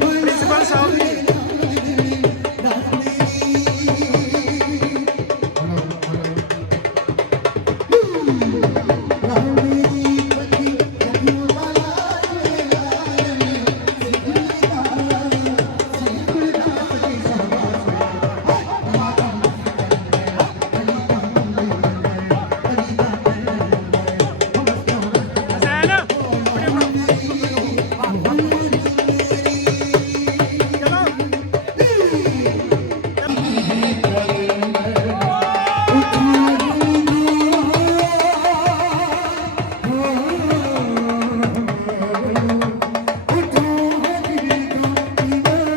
Principal Sahib ji.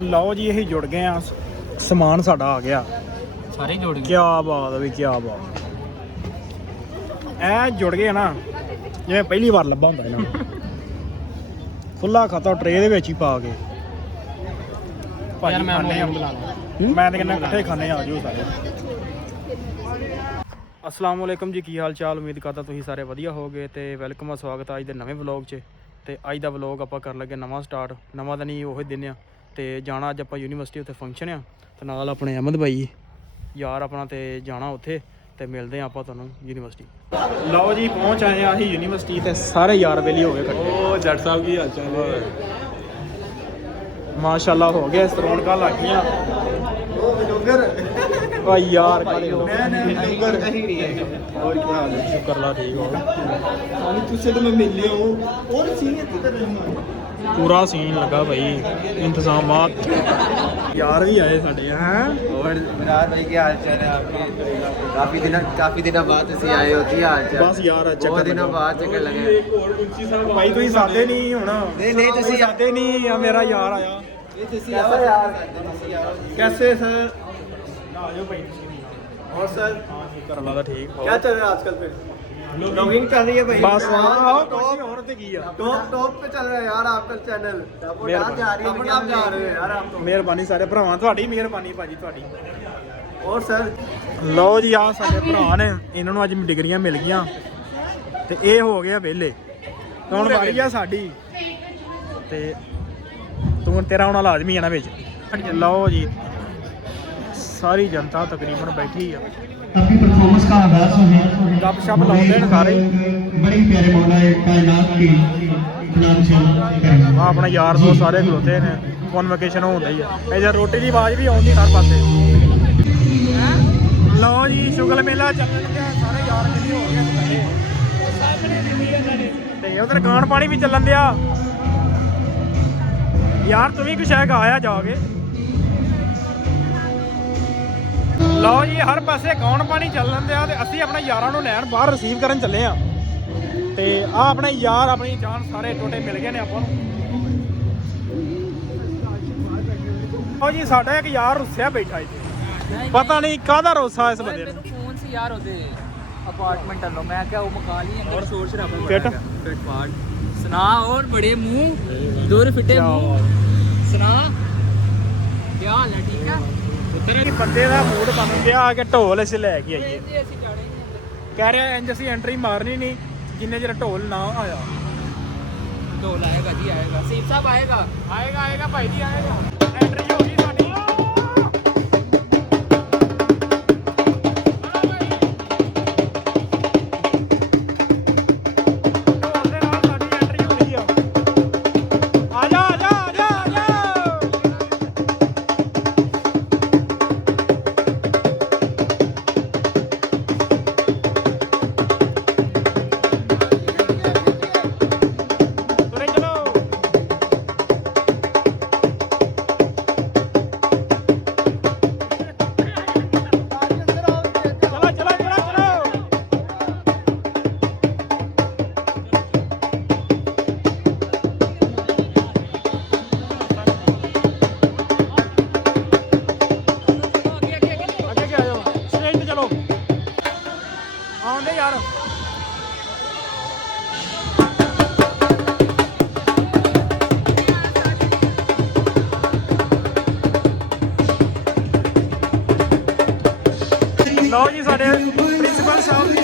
ਲਓ ਜੀ ਇਹ ਜੁੜ ਗਏ ਆ, ਸਮਾਨ ਸਾਡਾ ਆ ਗਿਆ, ਸਾਰੇ ਜੁੜ ਗਏ। ਕੀ ਬਾਤ ਹੈ ਵੀ, ਕੀ ਬਾਤ। ਐ ਜੁੜ ਗਏ ਨਾ ਜਿਵੇਂ ਪਹਿਲੀ ਵਾਰ ਲੱਭਾ ਹੁੰਦਾ ਇਹਨਾਂ ਨੂੰ। ਖੁੱਲਾ ਖਾਤਾ ਟਰੇ ਦੇ ਵਿੱਚ ਹੀ ਪਾ ਕੇ ਭਾਜੀ ਖਾਣੇ ਆ। ਮੈਂ ਤਾਂ ਕਹਿੰਦਾ ਇਕੱਠੇ ਖਾਣੇ ਆ ਜਾਓ ਸਾਰੇ। ਅਸਲਾਮ ਵਾਲੇਕਮ ਜੀ, ਕੀ ਹਾਲ ਚਾਲ? ਉਮੀਦ ਕਰਦਾ ਤੁਸੀਂ ਸਾਰੇ ਵਧੀਆ ਹੋਗੇ ਤੇ ਵੈਲਕਮ ਆ, ਸਵਾਗਤ ਆ ਅੱਜ ਦੇ ਨਵੇਂ ਵਲੌਗ 'ਚ। ਤੇ ਅੱਜ ਦਾ ਵਲੌਗ ਆਪਾਂ ਕਰਨ ਲੱਗੇ ਨਵਾਂ ਸਟਾਰਟ। ਨਵਾਂ ਤਾਂ ਨਹੀਂ, ਉਹੀ ਦਿਨ ਆ। ਤੇ ਜਾਣਾ ਅੱਜ ਆਪਾਂ ਯੂਨੀਵਰਸਿਟੀ ਉੱਤੇ ਫੰਕਸ਼ਨ ਆ, ਤੇ ਨਾਲ ਆਪਣੇ ਅਹਿਮਦ ਭਾਈ ਯਾਰ ਆਪਣਾ, ਤੇ ਜਾਣਾ ਉੱਥੇ ਤੇ ਮਿਲਦੇ ਆ ਆਪਾਂ ਤੁਹਾਨੂੰ ਯੂਨੀਵਰਸਿਟੀ। ਲਓ ਜੀ ਪਹੁੰਚ ਆਏ ਆ ਅਸੀਂ ਯੂਨੀਵਰਸਿਟੀ ਤੇ ਸਾਰੇ ਯਾਰ ਵੇਲੇ ਹੋ ਗਏ ਇਕੱਠੇ। ਓ ਜੱਟ ਸਾਹਿਬ ਕੀ ਹਾਲ ਚਾਲ ਹੈ? ਮਾਸ਼ਾਅੱਲਾ ਹੋ ਗਿਆ, ਰੌਣਕਾਂ ਲੱਗ ਗਈਆਂ। ਓ ਯਾਰ ਹੋਰ ਕੀ ਹਾਲ ਹੈ? ਸ਼ੁਕਰ ਲਾ ਠੀਕ ਹੋ ਸਾਨੂੰ ਤੁਸੀਂ ਤਾਂ ਮੈਂ ਮਿਲ ਲਿਆ ਹੂੰ। और सीनियर किधर रहना? ਪੂਰਾ ਸੀਨ ਲੱਗਾ ਭਾਈ, ਇੰਤਜ਼ਾਮਾਤ ਯਾਰ ਵੀ ਆਏ ਸਾਡੇ हैं। और मुराद भाई क्या हाल चाल है आपके? काफी दिनों बाद ਤੁਸੀਂ ਆਏ ਹੋ, ਕੀ ਹਾਲ ਚਾਲ? ਬਸ ਯਾਰ ਬਹੁਤ ਚੱਕਰ ਦਿਨਾਂ ਬਾਅਦ ਚੱਕਰ ਲਗੇ। और मुंशी साहब ਭਾਈ ਤੁਸੀਂ ਸਾਦੇ ਨਹੀਂ ਹੁਣ। ਨਹੀਂ ਤੁਸੀਂ ਸਾਦੇ ਨਹੀਂ ਆ, ਮੇਰਾ ਯਾਰ ਆਇਆ। ਇਹ ਤੁਸੀਂ ਆਓ ਯਾਰ। कैसे सर? ਆ ਜਾਓ ਭਾਈ ਤੁਸੀਂ ਵੀ। और सर ਹਾਂ ਜੀ ਕਰ ਲਾ ਠੀਕ ਹੋ। क्या चल रहा है आजकल? फिर ब्लॉगिंग चल रही है भाई। ਬਸ ਆਓ ਕੁਛ ਹੋਰ ਤੇ ਕੀ ਆ। टॉप पे चल रहा है यार आपका चैनल। मिहरबानी। जा रही है, अपने आप जा रहे हो यार आप तो। ਮਿਹਰਬਾਨੀ ਸਾਰੇ ਭਰਾਵਾਂ ਤੁਹਾਡੀ, ਮਿਹਰਬਾਨੀ ਭਾਜੀ ਤੁਹਾਡੀ। और सर ਲਓ ਜੀ ਆ ਸਾਡੇ ਭਰਾ ਨੇ, ਇਹਨਾਂ ਨੂੰ ਅੱਜ ਡਿਗਰੀਆਂ ਮਿਲ ਗਈਆਂ ਤੇ ਇਹ ਹੋ ਗਿਆ ਵਿਹਲੇ। ਤੇ ਹੁਣ ਵਾਰੀ ਆ ਸਾਡੀ, ਤੇ ਤੂੰ ਤੇਰਾ ਆਉਣਾ ਲਾਜ਼ਮੀ ਆ ਨਾ ਵਿੱਚ। ਲਓ ਜੀ ਸਾਰੀ ਜਨਤਾ ਤਕਰੀਬਨ ਬੈਠੀ ਆ, अपनी परफॉर्मेंस का आगाज है। ਗੱਪ ਸ਼ਪ ਲਾਉਂਦੇ ਨੇ ਸਾਰੇ। बड़े ही प्यारे मौला कायनात की नाम से करेंगे। ਆ ਆਪਣਾ ਯਾਰ ਦੋਸਤ ਸਾਰੇ ਖਲੋਤੇ ਨੇ, ਕਨਵੋਕੇਸ਼ਨ ਹੁੰਦਾ ਹੀ ਆ। ਇਧਰ ਰੋਟੀ ਦੀ ਆਵਾਜ਼ ਵੀ ਆਉਂਦੀ ਹਰ ਪਾਸੇ। ਲਓ ਜੀ ਸ਼ੁਗਲ ਮੇਲਾ ਚੱਲਣ ਲੱਗਿਆ, ਸਾਰੇ ਯਾਰ ਮਿਲੇ ਹੋ ਗਏ ਇਕੱਠੇ ਤੇ ਉਧਰ ਗਾਣ ਪਾਣੀ ਵੀ ਚੱਲਣ ਦਿਆ। ਯਾਰ ਤੂੰ ਵੀ ਕੁਛ ਹੈਗਾ ਆਇਆ ਜਾਓਗੇ। ਲਓ ਜੀ ਹਰ ਪਾਸੇ ਗਾਉਣ ਪਾਣੀ ਚੱਲਣ ਦਿਆ ਤੇ ਅਸੀਂ ਆਪਣੇ ਯਾਰਾਂ ਨੂੰ ਲੈਣ ਬਾਹਰ ਰਿਸੀਵ ਕਰਨ ਚੱਲੇ ਆ। ਤੇ ਆ ਆਪਣੇ ਯਾਰ ਆਪਣੀ ਜਾਨ ਸਾਰੇ ਟੋਟੇ ਮਿਲ ਗਏ ਨੇ ਆਪਾਂ ਨੂੰ। ਲਓ ਜੀ ਸਾਡਾ ਇੱਕ ਯਾਰ ਰੁੱਸਿਆ ਬੈਠਾ ਇੱਥੇ, ਪਤਾ ਨਹੀਂ ਕਾਹਦਾ ਰੋਸਾ ਇਸ ਬੰਦੇ ਨੂੰ। ਫੋਨ ਸੀ ਯਾਰ ਉਹਦੇ ਅਪਾਰਟਮੈਂਟ ਵੱਲੋਂ, ਮੈਂ ਕਿਹਾ ਉਹ ਮਕਾਨ ਹੀ ਅੰਦਰ ਸ਼ੋਰ ਸ਼ਰਾਬਾ ਫਿੱਟ? ਫਿੱਟ ਫਾਟ ਸੁਣਾ। ਹੋਰ ਬੜੇ ਮੂੰਹ ਦੂਰ ਫਿੱਟੇ ਮੂੰਹ ਸੁਣਾ, ਕੀ ਹਾਲ ਹੈ? ਠੀਕ ਆ। ਇਹ ਬੰਦੇ ਦਾ ਮੂਡ ਬਣ ਗਿਆ ਕਿ ਢੋਲ ਅਸੀਂ ਲੈ ਕੇ ਆਈਏ। ਅਸੀਂ ਜਾਣੇ ਨਹੀਂ, ਕਹਿ ਰਿਹਾ ਇੰਜ ਅਸੀਂ ਐਂਟਰੀ ਮਾਰਨੀ ਨਹੀਂ ਜਿੰਨੇ ਚਿਰ ਢੋਲ ਨਾ ਆਇਆ। ਢੋਲ ਆਏਗਾ ਜੀ, ਆਏਗਾ। ਸੀਪ ਸਾਹਿਬ ਆਏਗਾ, ਆਏਗਾ ਭਾਈ ਜੀ ਆਏਗਾ। ਐਂਟਰੀ ਹੋ ਗਈ ਸਾਡੀ। ਢੋਲ ਦੇ ਨਾਲ ਸਾਡੀ ਐਂਟਰੀ ਹੋ ਗਈ ਆ। ਆ ਜਾ ਆ ਜਾ ਆ ਜਾ ਆ ਜਾ। ਤੁਰੇ ਚਲੋ। ਚਲੋ ਚਲੋ ਚਲੋ ਚਲੋ। ਅੱਗੇ ਅੱਗੇ ਆ ਜਾਓ, ਸਟੇਜ ਤੇ ਚਲੋ। ਆਉਂਦੇ ਯਾਰ। ਲਓ ਜੀ ਸਾਡੇ ਪ੍ਰਿੰਸੀਪਲ ਸਾਹਿਬ ਜੀ।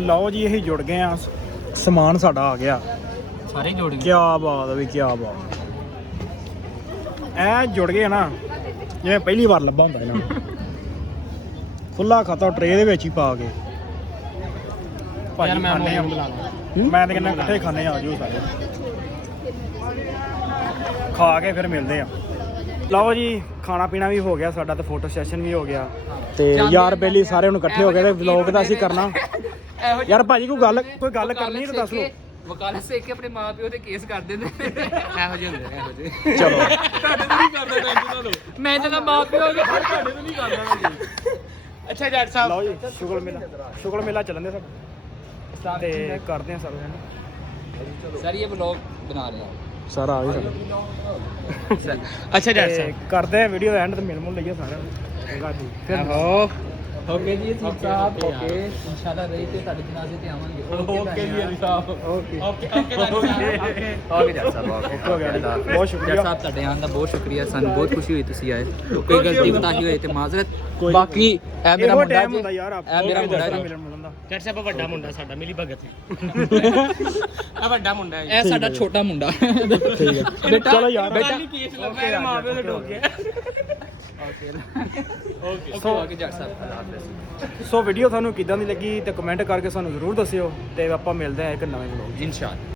ਲਓ ਜੀ ਅਸੀਂ ਜੁੜ ਗਏ ਆ ਸਮਾਨ ਸਾਡਾ ਆ ਗਿਆ ਸਾਰੇ ਜੋੜ ਗਏ ਕੀ ਬਾਤ ਹੈ ਵੀ ਕੀ ਬਾਤ ਐ ਜੁੜ ਗਏ ਨਾ ਜਿਵੇਂ ਪਹਿਲੀ ਵਾਰ ਲੱਭਾ ਹੁੰਦਾ ਇਹਨਾਂ ਨੂੰ ਖੁੱਲਾ ਖਾਤਾ ਟਰੇ ਦੇ ਵਿੱਚ ਹੀ ਪਾ ਕੇ ਭਾਜੀ ਖਾਣੇ ਆ ਮੈਂ ਤਾਂ ਕਹਿੰਦਾ ਇਕੱਠੇ ਖਾਣੇ ਆ ਜਿਓ ਸਾਰੇ ਖਾ ਕੇ ਫਿਰ ਮਿਲਦੇ ਆ ਲਓ ਜੀ ਖਾਣਾ ਪੀਣਾ ਵੀ ਹੋ ਗਿਆ ਸਾਡਾ ਤੇ ਫੋਟੋ ਸੈਸ਼ਨ ਵੀ ਹੋ ਗਿਆ ਤੇ ਯਾਰ ਬੇਲੀ ਸਾਰੇ ਹੁਣ ਇਕੱਠੇ ਹੋ ਗਏ ਤੇ ਵਲੌਗ ਦਾ ਅਸੀਂ ਕਰਨਾ ਯਾਰ ਭਾਜੀ ਕੋਈ ਗੱਲ ਕਰਨੀ ਤਾਂ ਦੱਸ ਲਓ ਵਕਾਲਤ ਸੇ ਕੇ ਆਪਣੇ ਮਾਪਿਓ ਤੇ ਕੇਸ ਕਰ ਦਿੰਦੇ ਇਹੋ ਜਿਹੇ ਹੁੰਦੇ ਇਹੋ ਜਿਹੇ ਚਲੋ ਤੁਹਾਡੇ ਤੋਂ ਨਹੀਂ ਕਰਦਾ ਟੈਨਸ਼ਨ ਨਾ ਲਓ ਮੈਂ ਤਾਂ ਮਾਪਿਓ ਦੇ ਤੁਹਾਡੇ ਤੋਂ ਨਹੀਂ ਕਰਦਾ ਅੱਛਾ ਜੱਟ ਸਾਹਿਬ ਲਓ ਜੀ ਸ਼ੁਗਲ ਮੇਲਾ ਚੱਲਣ ਦੇ ਸਭ ਤੇ ਕਰਦੇ ਆ ਸਰ ਸਰ ਇਹ ਵਲੌਗ ਬਣਾ ਰਹੇ ਸਰ ਆ ਗਏ ਹਾਂ ਅੱਛਾ ਜੱਟ ਤੇ ਸਾਹਿਬ ਕਰਦੇ ਆ ਵੀਡੀਓ ਐਂਡ ਤੇ ਮਿਲ ਮੁਲ ਲਈਏ ਸਾਰਿਆਂ ਨੂੰ ਚੰਗਾ ਜੀ ਆਹੋ ਓਕੇ ਜੀ ਠੀਕ ਸਾਹਿਬ ਓਕੇ ਇਨਸ਼ਾਅੱਲਾ ਰਹੀ ਤੇ ਤੁਹਾਡੇ ਜਨਾਜ਼ੇ ਤੇ ਆਵਾਂਗੇ ਓਕੇ ਜੀ Ali Sahib okay okay okay ਜੱਟ ਸਾਹਿਬ ਓਕੇ ਹੋ ਗਿਆ ਜੀ। ਬਹੁਤ ਸ਼ੁਕਰੀਆ ਜੱਟ ਸਾਹਿਬ ਤੁਹਾਡੇ ਆਉਣ ਦਾ ਬਹੁਤ ਸ਼ੁਕਰੀਆ ਸਾਨੂੰ ਬਹੁਤ ਖੁਸ਼ੀ ਹੋਈ ਤੁਸੀਂ ਆਏ ਕੋਈ ਗਲਤੀ ਕੋਤਾਹੀ ਹੋਏ ਤੇ ਮਾਜ਼ਰਤ ਬਾਕੀ ਇਹ ਮੇਰਾ ਮੁੰਡਾ ਟਾਈਮ ਹੁੰਦਾ ਯਾਰ ਆਪ ਇਹ ਮੇਰਾ ਮੁੰਡਾ ਜੀ ਮਿਲਣ ਮੁਲਣ ਦਾ ਜੱਟ ਸਾਹਿਬ ਵੱਡਾ ਮੁੰਡਾ ਸਾਡਾ ਮਿਲੀ ਭਗਤ ਆ ਵੱਡਾ ਮੁੰਡਾ ਹੈ ਇਹ ਸਾਡਾ ਛੋਟਾ ਮੁੰਡਾ ਠੀਕ ਹੈ ਚਲੋ ਯਾਰ ਬੇਟਾ ਕੇਸ ਲੱਗਾ ਹੈ ਮਾਪੇ ਦੇ ਡੋਗੇ ਓਕੇ ਜੱਟ ਸਾਹਿਬ ਸੋ ਵੀਡੀਓ ਤੁਹਾਨੂੰ ਕਿੱਦਾਂ ਦੀ ਲੱਗੀ ਤੇ ਕਮੈਂਟ ਕਰਕੇ ਸਾਨੂੰ ਜ਼ਰੂਰ ਦੱਸਿਓ ਤੇ ਆਪਾਂ ਮਿਲਦੇ ਹਾਂ ਇੱਕ ਨਵੇਂ ਵਲੋਗ ਇਨਸ਼ਾਅੱਲਾ